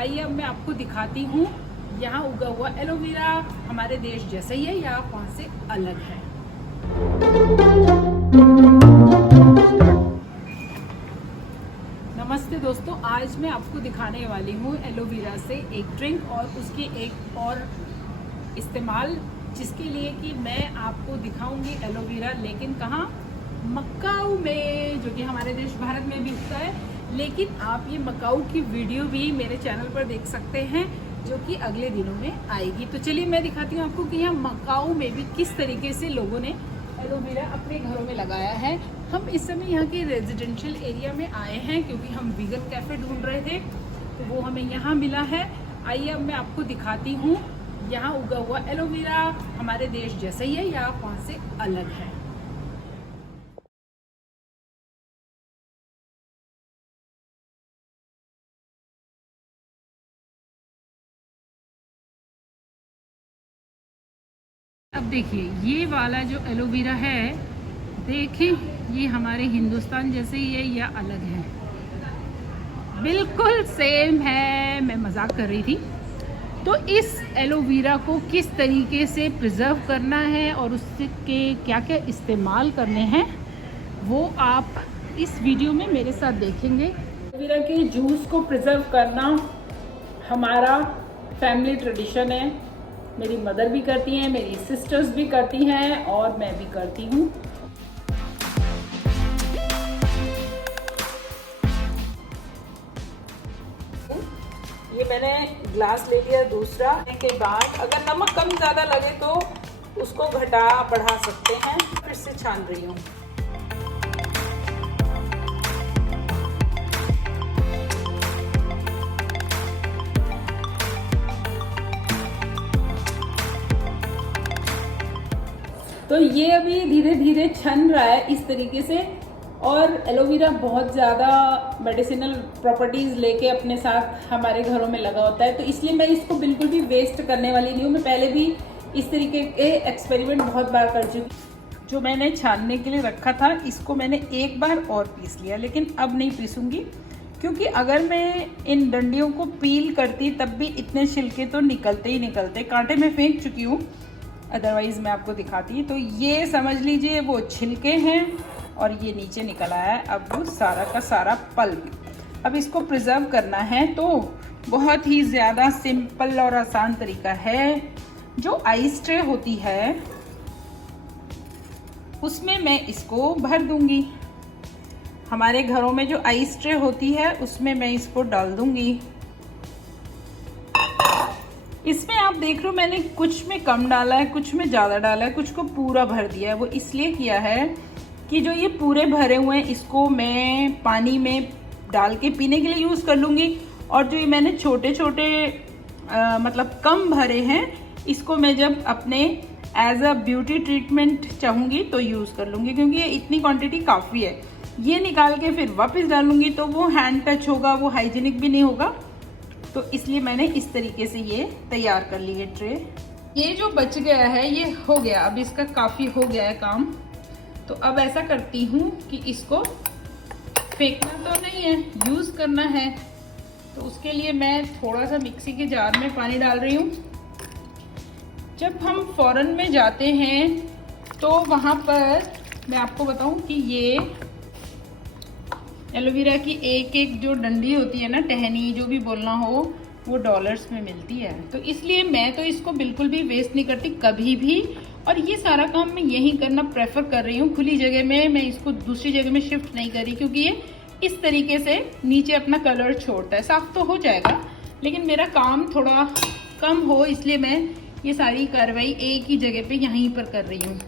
आइए अब मैं आपको दिखाती हूँ यहाँ उगा हुआ एलोवेरा हमारे देश जैसा ही है या वहाँ से अलग है। नमस्ते दोस्तों, आज मैं आपको दिखाने वाली हूँ एलोवेरा से एक ड्रिंक और उसकी एक और इस्तेमाल, जिसके लिए कि मैं आपको दिखाऊंगी एलोवेरा, लेकिन कहाँ, मक्काऊ में, जो कि हमारे देश भारत में भी उगता है। लेकिन आप ये मक्काऊ की वीडियो भी मेरे चैनल पर देख सकते हैं, जो कि अगले दिनों में आएगी। तो चलिए मैं दिखाती हूँ आपको कि यहाँ मक्काऊ में भी किस तरीके से लोगों ने एलोवेरा अपने घरों में लगाया है। हम इस समय यहाँ के रेजिडेंशियल एरिया में आए हैं क्योंकि हम वीगन कैफ़े ढूंढ रहे थे, तो वो हमें यहाँ मिला है। आइए अब मैं आपको दिखाती हूँ यहाँ उगा हुआ एलोवेरा हमारे देश जैसा ही है या वहाँ से अलग है। अब देखिए ये वाला जो एलोवेरा है, देखिए ये हमारे हिंदुस्तान जैसे ही है या अलग है, बिल्कुल सेम है। मैं मजाक कर रही थी। तो इस एलोवेरा को किस तरीके से प्रिजर्व करना है और उसके क्या क्या इस्तेमाल करने हैं, वो आप इस वीडियो में मेरे साथ देखेंगे। एलोवेरा के जूस को प्रिजर्व करना हमारा फैमिली ट्रेडिशन है। मेरी मदर भी करती हैं, मेरी सिस्टर्स भी करती हैं और मैं भी करती हूँ। ये मैंने ग्लास ले लिया दूसरा। के बाद अगर नमक कम ज़्यादा लगे तो उसको घटा बढ़ा सकते हैं। फिर से छान रही हूँ। तो ये अभी धीरे धीरे छन रहा है इस तरीके से। और एलोवेरा बहुत ज़्यादा मेडिसिनल प्रॉपर्टीज़ लेके अपने साथ हमारे घरों में लगा होता है, तो इसलिए मैं इसको बिल्कुल भी वेस्ट करने वाली नहीं हूँ। मैं पहले भी इस तरीके के एक्सपेरिमेंट बहुत बार कर चुकी। जो मैंने छानने के लिए रखा था, इसको मैंने एक बार और पीस लिया, लेकिन अब नहीं पीसूँगी, क्योंकि अगर मैं इन डंडियों को पील करती तब भी इतने छिलके तो निकलते ही निकलते। कांटे में फेंक चुकी हूँ, अदरवाइज़ मैं आपको दिखाती। तो ये समझ लीजिए वो छिलके हैं और ये नीचे निकल आया है अब वो सारा का सारा पल्प। अब इसको प्रिजर्व करना है तो बहुत ही ज़्यादा सिंपल और आसान तरीका है। जो आइस ट्रे होती है उसमें मैं इसको भर दूंगी। हमारे घरों में जो आइस ट्रे होती है उसमें मैं इसको डाल दूंगी। इसमें आप देख रहे हो मैंने कुछ में कम डाला है, कुछ में ज़्यादा डाला है, कुछ को पूरा भर दिया है। वो इसलिए किया है कि जो ये पूरे भरे हुए हैं इसको मैं पानी में डाल के पीने के लिए यूज़ कर लूँगी, और जो ये मैंने छोटे छोटे मतलब कम भरे हैं, इसको मैं जब अपने एज अ ब्यूटी ट्रीटमेंट चाहूँगी तो यूज़ कर लूँगी, क्योंकि ये इतनी क्वांटिटी काफ़ी है। ये निकाल के फिर वापस डालूँगी तो वो हैंड टच होगा, वो हाइजीनिक भी नहीं होगा। तो इसलिए मैंने इस तरीके से ये तैयार कर ली है ट्रे। ये जो बच गया है ये हो गया, अब इसका काफ़ी हो गया है काम। तो अब ऐसा करती हूँ कि इसको फेंकना तो नहीं है, यूज़ करना है। तो उसके लिए मैं थोड़ा सा मिक्सी के जार में पानी डाल रही हूँ। जब हम फॉरेन में जाते हैं तो वहाँ पर मैं आपको बताऊँ कि ये एलोवेरा की एक एक जो डंडी होती है ना, टहनी जो भी बोलना हो, वो डॉलर्स में मिलती है। तो इसलिए मैं तो इसको बिल्कुल भी वेस्ट नहीं करती कभी भी। और ये सारा काम मैं यहीं करना प्रेफर कर रही हूँ, खुली जगह में। मैं इसको दूसरी जगह में शिफ्ट नहीं करी, क्योंकि ये इस तरीके से नीचे अपना कलर छोड़ता है। साफ तो हो जाएगा लेकिन मेरा काम थोड़ा कम हो, इसलिए मैं ये सारी कार्रवाई एक ही जगह पे यहीं पर कर रही हूँ।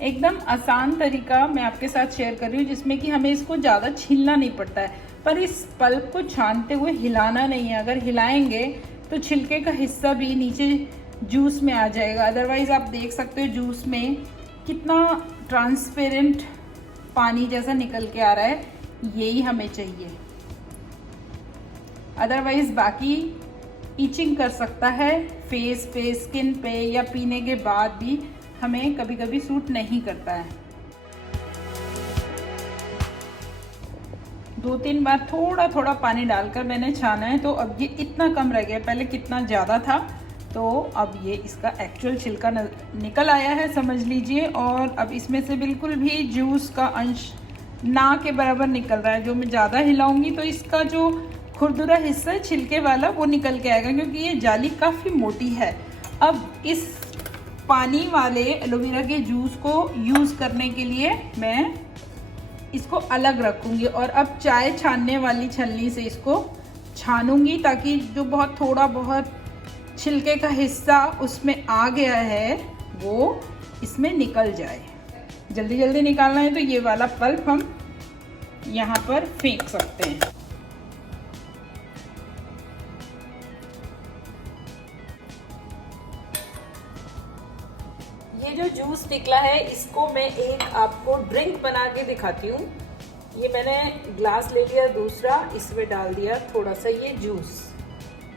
एकदम आसान तरीका मैं आपके साथ शेयर कर रही हूँ, जिसमें कि हमें इसको ज़्यादा छीलना नहीं पड़ता है। पर इस पल्प को छानते हुए हिलाना नहीं है। अगर हिलाएंगे तो छिलके का हिस्सा भी नीचे जूस में आ जाएगा। अदरवाइज़ आप देख सकते हो जूस में कितना ट्रांसपेरेंट पानी जैसा निकल के आ रहा है, यही हमें चाहिए। अदरवाइज़ बाकी ईचिंग कर सकता है फेस पे, स्किन पे, या पीने के बाद भी हमें कभी कभी सूट नहीं करता है। 2-3 बार थोड़ा थोड़ा पानी डालकर मैंने छाना है। तो अब ये इतना कम रह गया, पहले कितना ज़्यादा था। तो अब ये इसका एक्चुअल छिलका निकल आया है समझ लीजिए। और अब इसमें से बिल्कुल भी जूस का अंश ना के बराबर निकल रहा है। जो मैं ज़्यादा हिलाऊंगी तो इसका जो खुरदुरा हिस्सा है छिलके वाला वो निकल के आएगा, क्योंकि ये जाली काफ़ी मोटी है। अब इस पानी वाले एलोवेरा के जूस को यूज़ करने के लिए मैं इसको अलग रखूँगी और अब चाय छानने वाली छलनी से इसको छानूंगी, ताकि जो थोड़ा बहुत छिलके का हिस्सा उसमें आ गया है वो इसमें निकल जाए। जल्दी जल्दी निकालना है तो ये वाला पल्प हम यहाँ पर फेंक सकते हैं। ये जो जूस निकला है इसको मैं एक आपको ड्रिंक बना के दिखाती हूँ। ये मैंने ग्लास ले लिया दूसरा, इसमें डाल दिया थोड़ा सा ये जूस।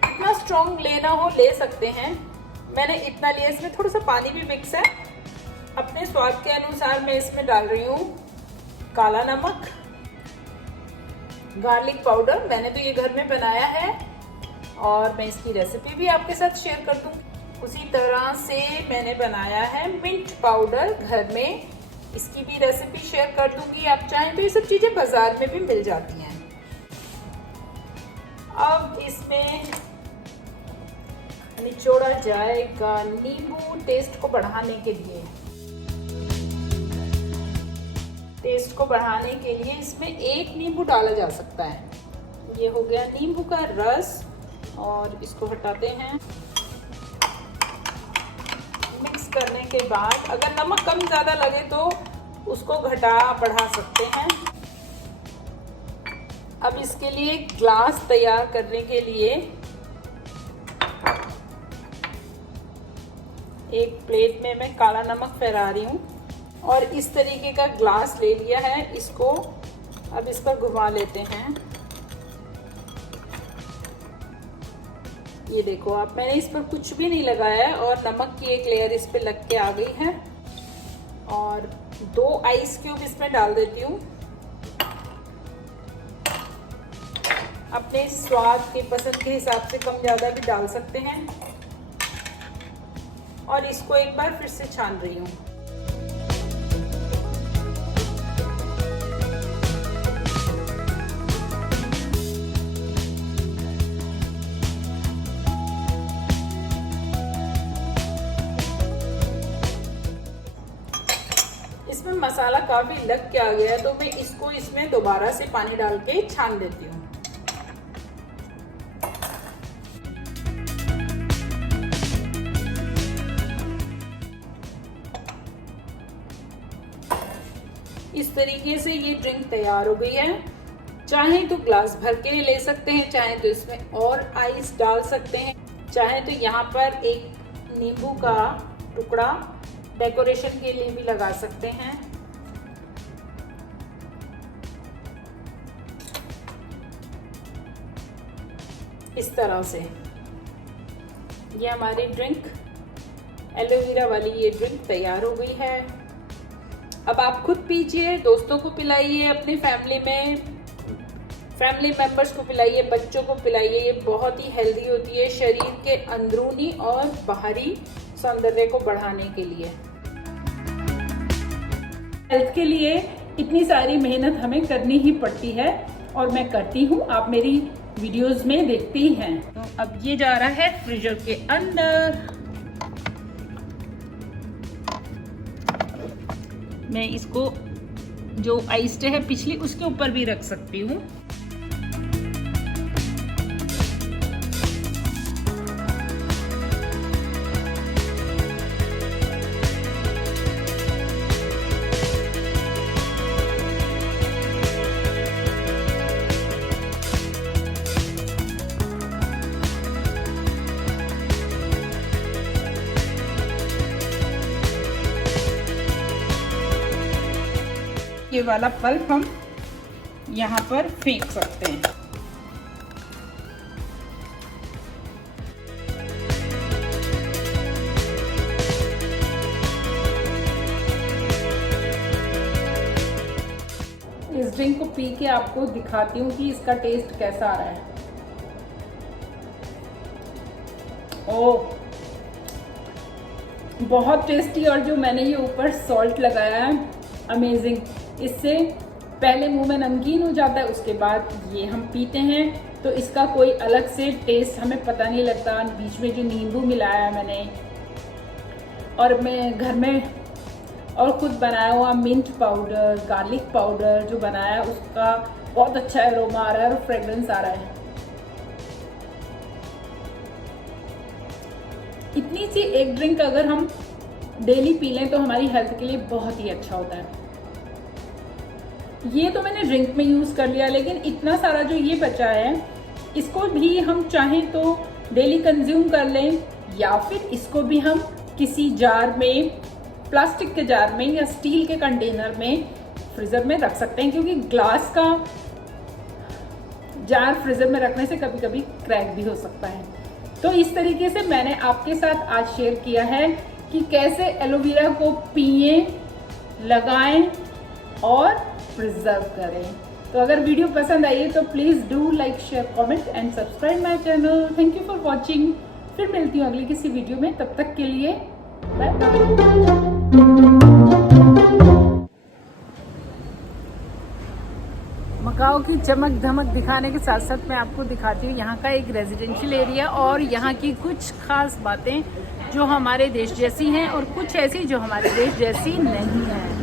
इतना स्ट्रॉन्ग लेना हो ले सकते हैं, मैंने इतना लिया। इसमें थोड़ा सा पानी भी मिक्स है। अपने स्वाद के अनुसार मैं इसमें डाल रही हूँ काला नमक, गार्लिक पाउडर, मैंने तो ये घर में बनाया है और मैं इसकी रेसिपी भी आपके साथ शेयर कर दूँगी। उसी तरह से मैंने बनाया है मिंट पाउडर घर में, इसकी भी रेसिपी शेयर कर दूंगी। आप चाहें तो ये सब चीज़ें बाजार में भी मिल जाती हैं। अब इसमें निचोड़ा जाएगा नींबू टेस्ट को बढ़ाने के लिए। टेस्ट को बढ़ाने के लिए इसमें 1 नींबू डाला जा सकता है। ये हो गया नींबू का रस और इसको हटाते हैं। मिक्स करने के बाद अगर नमक कम ज़्यादा लगे तो उसको घटा बढ़ा सकते हैं। अब इसके लिए ग्लास तैयार करने के लिए एक प्लेट में मैं काला नमक फैला रही हूँ और इस तरीके का ग्लास ले लिया है। इसको अब इस पर घुमा लेते हैं। ये देखो आप, मैंने इस पर कुछ भी नहीं लगाया है और नमक की एक लेयर इस पे लग के आ गई है। और 2 आइस क्यूब इसमें डाल देती हूँ। अपने स्वाद के पसंद के हिसाब से कम ज़्यादा भी डाल सकते हैं। और इसको एक बार फिर से छान रही हूँ। इसमें मसाला काफी लग के आ गया है तो मैं इसको इसमें दोबारा से पानी डाल के छान देती हूँ। इस तरीके से ये ड्रिंक तैयार हो गई है। चाहे तो ग्लास भर के ले सकते हैं, चाहे तो इसमें और आइस डाल सकते हैं, चाहे तो यहाँ पर एक नींबू का टुकड़ा डेकोरेशन के लिए भी लगा सकते हैं। इस तरह से ये हमारी ड्रिंक एलोवेरा वाली ये ड्रिंक तैयार हो गई है। अब आप खुद पीजिए, दोस्तों को पिलाइए, अपनी फैमिली मेंबर्स को पिलाइए, बच्चों को पिलाइए। ये बहुत ही हेल्दी होती है शरीर के अंदरूनी और बाहरी सौंदर्य को बढ़ाने के लिए। हेल्थ के लिए इतनी सारी मेहनत हमें करनी ही पड़ती है और मैं करती हूँ, आप मेरी वीडियोस में देखते ही हैं। तो अब ये जा रहा है फ्रीजर के अंदर। मैं इसको जो आइस्ड है पिछली उसके ऊपर भी रख सकती हूँ। ये वाला पल्प हम यहाँ पर फेंक सकते हैं। इस ड्रिंक को पी के आपको दिखाती हूँ कि इसका टेस्ट कैसा आ रहा है। ओह, बहुत टेस्टी। और जो मैंने ये ऊपर सॉल्ट लगाया है, अमेजिंग। इससे पहले मुंह में नमकीन हो जाता है, उसके बाद ये हम पीते हैं तो इसका कोई अलग से टेस्ट हमें पता नहीं लगता। बीच में जो नींबू मिलाया है मैंने, और मैं घर में और खुद बनाया हुआ मिंट पाउडर, गार्लिक पाउडर जो बनाया है, उसका बहुत अच्छा एरोमा आ रहा है और फ्रेग्रेंस आ रहा है। इतनी सी एक ड्रिंक अगर हम डेली पी लें तो हमारी हेल्थ के लिए बहुत ही अच्छा होता है। ये तो मैंने ड्रिंक में यूज कर लिया, लेकिन इतना सारा जो ये बचा है, इसको भी हम चाहें तो डेली कंज्यूम कर लें, या फिर इसको भी हम किसी जार में, प्लास्टिक के जार में या स्टील के कंटेनर में फ्रीजर में रख सकते हैं, क्योंकि ग्लास का जार फ्रीजर में रखने से कभी कभी क्रैक भी हो सकता है। तो इस तरीके से मैंने आपके साथ आज शेयर किया है कि कैसे एलोवेरा को पिएं, लगाएं और प्रिजर्व करें। तो अगर वीडियो पसंद आई है तो please do like, share, comment and subscribe my channel. Thank you for watching. फिर मिलती हूँ अगली किसी वीडियो में, तब तक के लिए बाय बाय। मकाओ की चमक धमक दिखाने के साथ साथ मैं आपको दिखाती हूँ यहाँ का एक रेजिडेंशियल एरिया और यहाँ की कुछ खास बातें जो हमारे देश जैसी हैं और कुछ ऐसी जो हमारे देश जैसी नहीं है।